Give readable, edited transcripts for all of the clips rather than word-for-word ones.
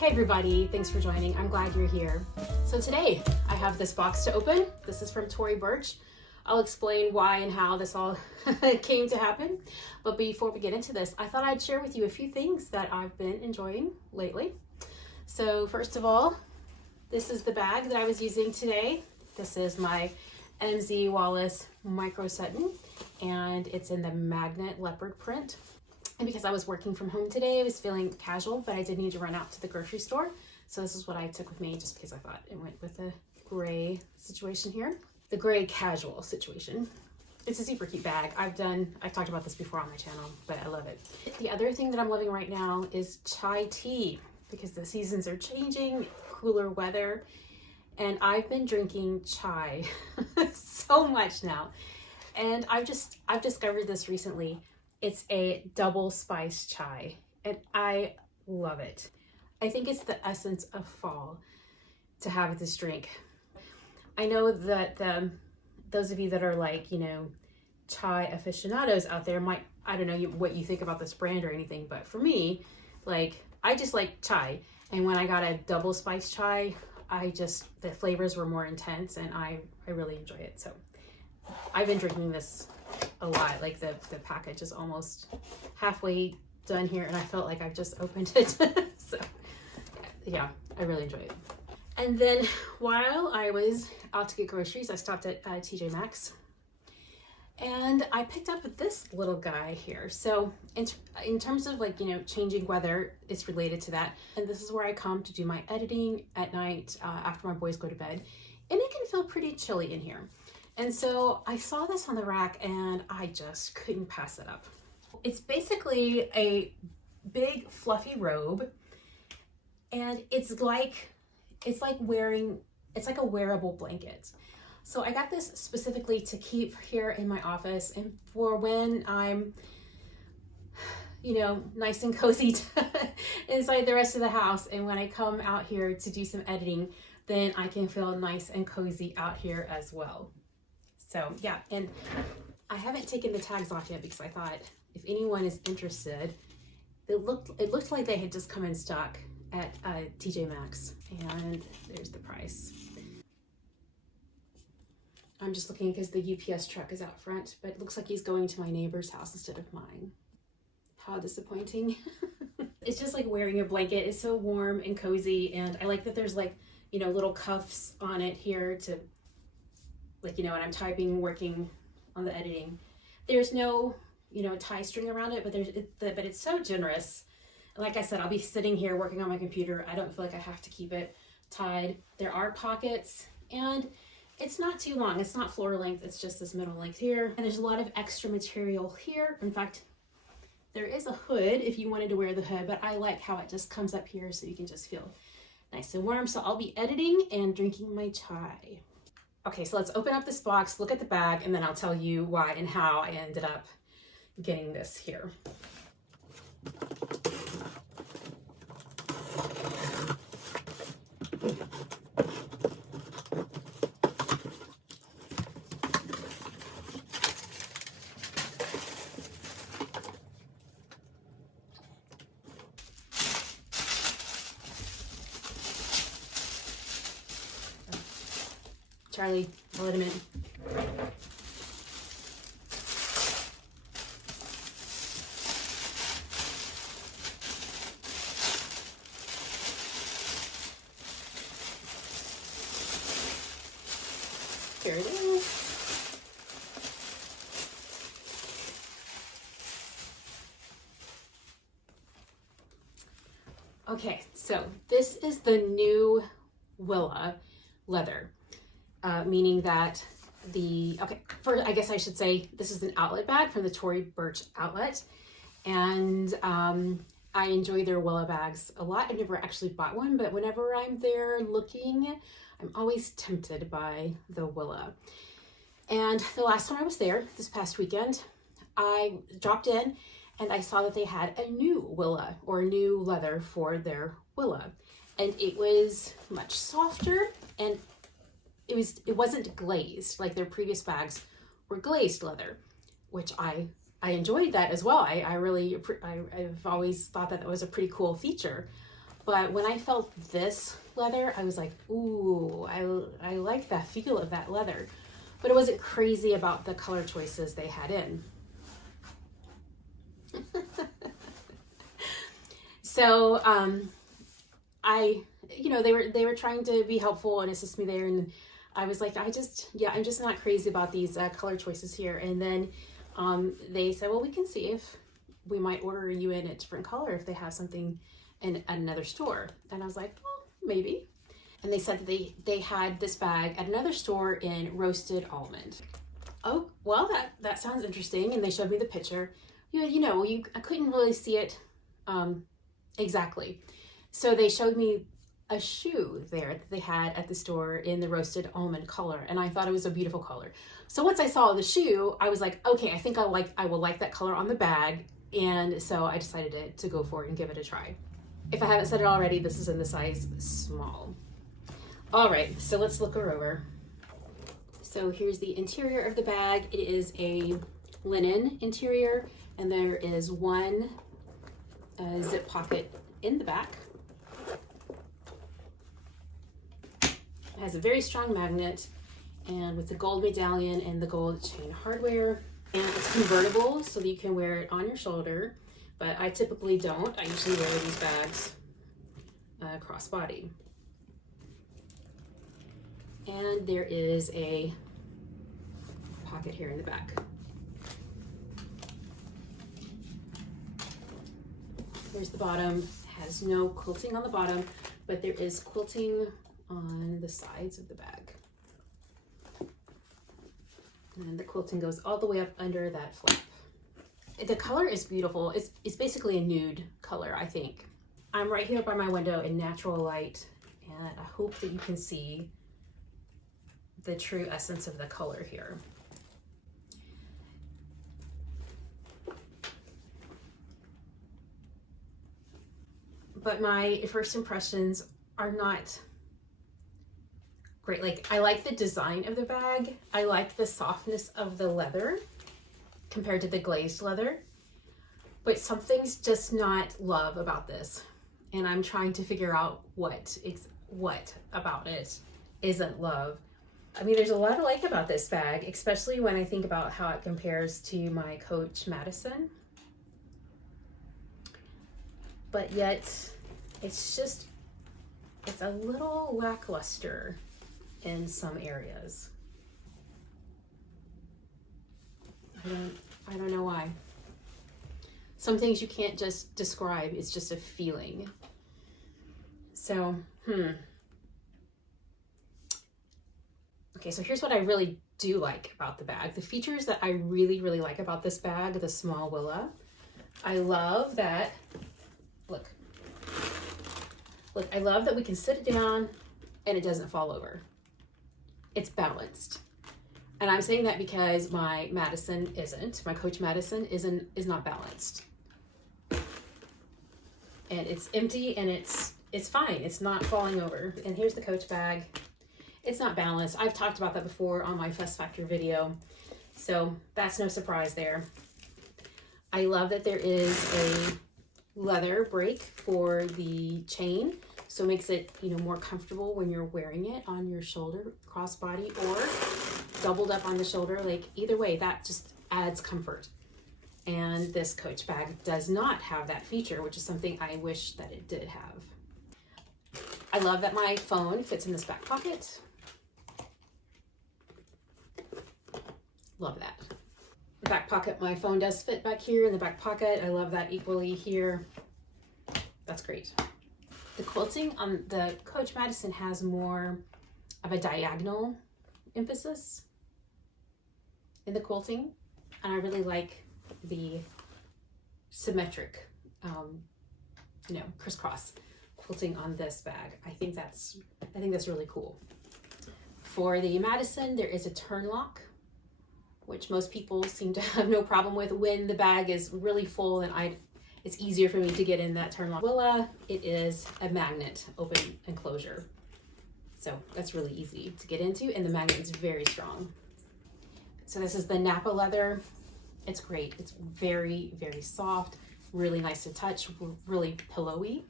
Hey everybody, thanks for joining. I'm glad you're here. So today I have this box to open. This is from Tory Burch. I'll explain why and how this all came to happen. But before we get into this, I thought I'd share with you a few things that I've been enjoying lately. So first of all, this is the bag that I was using today. This is my MZ Wallace micro satin, and it's in the magnet leopard print. And because I was working from home today, I was feeling casual, but I did need to run out to the grocery store. So this is what I took with me just because I thought it went with the gray situation here. The gray casual situation. It's a super cute bag. I've talked about this before on my channel, but I love it. The other thing that I'm loving right now is chai tea because the seasons are changing, cooler weather, and I've been drinking chai so much now. And I've discovered this recently. It's a double spice chai, and I love it. I think it's the essence of fall to have this drink. I know that those of you that are like, chai aficionados out there might, I don't know what you think about this brand or anything, but for me, like, I just like chai. And when I got a double spice chai, the flavors were more intense and I really enjoy it. So I've been drinking this a lot. Like the package is almost halfway done here and I felt like I've just opened it. So yeah, I really enjoy it. And then while I was out to get groceries, I stopped at TJ Maxx and I picked up this little guy here. So in terms of changing weather, it's related to that. And this is where I come to do my editing at night after my boys go to bed. And it can feel pretty chilly in here. And so I saw this on the rack and I just couldn't pass it up. It's basically a big fluffy robe, and it's like a wearable blanket. So I got this specifically to keep here in my office and for when I'm, nice and cozy inside the rest of the house. And when I come out here to do some editing, then I can feel nice and cozy out here as well. So yeah, and I haven't taken the tags off yet because I thought if anyone is interested, it looked like they had just come in stock at TJ Maxx, and there's the price. I'm just looking because the UPS truck is out front, but it looks like he's going to my neighbor's house instead of mine. How disappointing. It's just like wearing a blanket. It's so warm and cozy, and I like that there's little cuffs on it here to when I'm typing, working on the editing. There's no, tie string around it, but it's so generous. Like I said, I'll be sitting here working on my computer. I don't feel like I have to keep it tied. There are pockets, and it's not too long. It's not floor length. It's just this middle length here. And there's a lot of extra material here. In fact, there is a hood if you wanted to wear the hood, but I like how it just comes up here so you can just feel nice and warm. So I'll be editing and drinking my chai. Okay, so let's open up this box, look at the bag, and then I'll tell you why and how I ended up getting this here. Charlie, I'll let him in. Here it is. Okay, so this is the new Willa leather. Meaning that I guess I should say this is an outlet bag from the Tory Burch outlet, and I enjoy their Willa bags a lot. I've never actually bought one, but whenever I'm there looking, I'm always tempted by the Willa. And the last time I was there, this past weekend, I dropped in and I saw that they had a new Willa, or new leather for their Willa, and it was much softer, and it wasn't glazed like their previous bags were glazed leather, which I enjoyed that as well. I've always thought that was a pretty cool feature. But when I felt this leather, I was like, ooh, I like that feel of that leather. But it wasn't crazy about the color choices they had in. So they were trying to be helpful and assist me there, and I was like, I'm just not crazy about these color choices here. And then they said, well, we can see if we might order you in a different color if they have something in another store. And I was like, well, maybe. And they said that they had this bag at another store in roasted almond. Oh, well, that sounds interesting. And they showed me the picture. I couldn't really see it exactly. So they showed me a shoe there that they had at the store in the roasted almond color, and I thought it was a beautiful color. So once I saw the shoe, I was like, okay, I think I will like that color on the bag, and so I decided to go for it and give it a try. If I haven't said it already, this is in the size small. All right, so let's look her over. So here's the interior of the bag. It is a linen interior, and there is one zip pocket in the back. It has a very strong magnet, and with the gold medallion and the gold chain hardware, and it's convertible so that you can wear it on your shoulder, but I typically don't. I usually wear these bags crossbody. And there is a pocket here in the back. There's the bottom. It has no quilting on the bottom, but there is quilting on the sides of the bag. And the quilting goes all the way up under that flap. The color is beautiful. It's basically a nude color, I think. I'm right here by my window in natural light, and I hope that you can see the true essence of the color here. But my first impressions are not great. Like, I like the design of the bag. I like the softness of the leather compared to the glazed leather, but something's just not love about this. And I'm trying to figure out what about it isn't love. I mean, there's a lot I like about this bag, especially when I think about how it compares to my Coach Madison. But yet, it's a little lackluster in some areas. I don't know why. Some things you can't just describe, it's just a feeling. So, Okay, so here's what I really do like about the bag. The features that I really, really like about this bag, the small Willa. I love that, look, I love that we can sit it down and it doesn't fall over. It's balanced. And I'm saying that because my Madison isn't. My Coach Madison is not balanced. And it's empty and it's fine. It's not falling over. And here's the Coach bag. It's not balanced. I've talked about that before on my Fuss Factor video. So that's no surprise there. I love that there is a leather break for the chain. So it makes it, more comfortable when you're wearing it on your shoulder, crossbody, or doubled up on the shoulder. Like, either way, that just adds comfort. And this Coach bag does not have that feature, which is something I wish that it did have. I love that my phone fits in this back pocket. Love that. The back pocket, my phone does fit back here in the back pocket. I love that equally here. That's great. The quilting on the Coach Madison has more of a diagonal emphasis in the quilting, and I really like the symmetric, crisscross quilting on this bag. I think that's really cool. For the Madison, there is a turn lock, which most people seem to have no problem with. When the bag is really full, and it's easier for me to get in that turn lock. Willa, it is a magnet open enclosure. So that's really easy to get into, and the magnet is very strong. So this is the Napa leather. It's great. It's very, very soft, really nice to touch, really pillowy.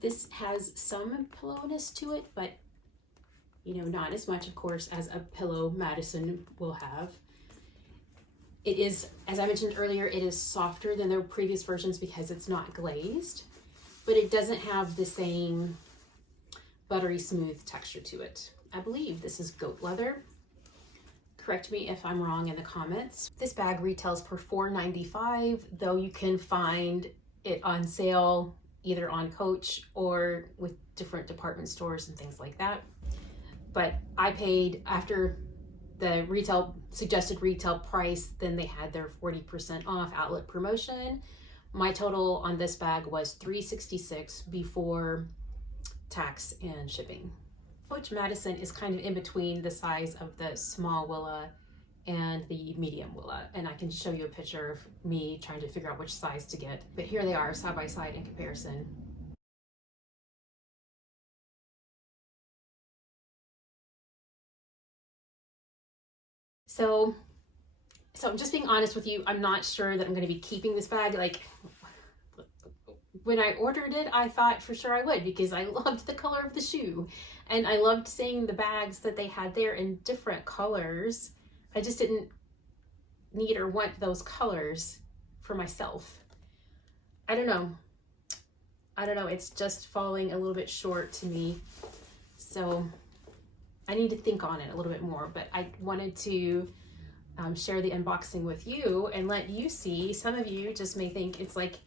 This has some pillowness to it, but you know, not as much, of course, as a Pillow Madison will have. It is, as I mentioned earlier, it is softer than their previous versions because it's not glazed, but it doesn't have the same buttery smooth texture to it. I believe this is goat leather. Correct me if I'm wrong in the comments. This bag retails for $4.95, though you can find it on sale either on Coach or with different department stores and things like that. But I paid, after the suggested retail price, then they had their 40% off outlet promotion. My total on this bag was $366 before tax and shipping. Coach Madison is kind of in between the size of the small Willa and the medium Willa, and I can show you a picture of me trying to figure out which size to get. But here they are side by side in comparison. So I'm just being honest with you. I'm not sure that I'm going to be keeping this bag. Like, when I ordered it, I thought for sure I would, because I loved the color of the shoe and I loved seeing the bags that they had there in different colors. I just didn't need or want those colors for myself. I don't know. It's just falling a little bit short to me. So I need to think on it a little bit more, but I wanted to share the unboxing with you and let you see. Some of you just may think it's like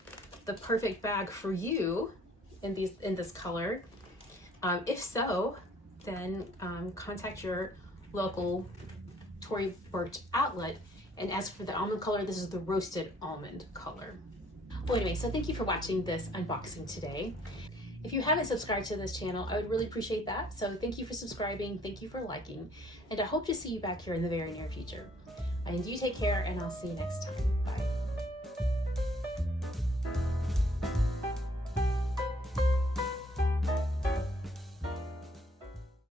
the perfect bag for you in this color. If so, then contact your local Tory Burch outlet and ask for the almond color. This is the roasted almond color. Well, anyway, so thank you for watching this unboxing today. If you haven't subscribed to this channel, I would really appreciate that. So thank you for subscribing, thank you for liking, and I hope to see you back here in the very near future. And you take care, and I'll see you next time. Bye.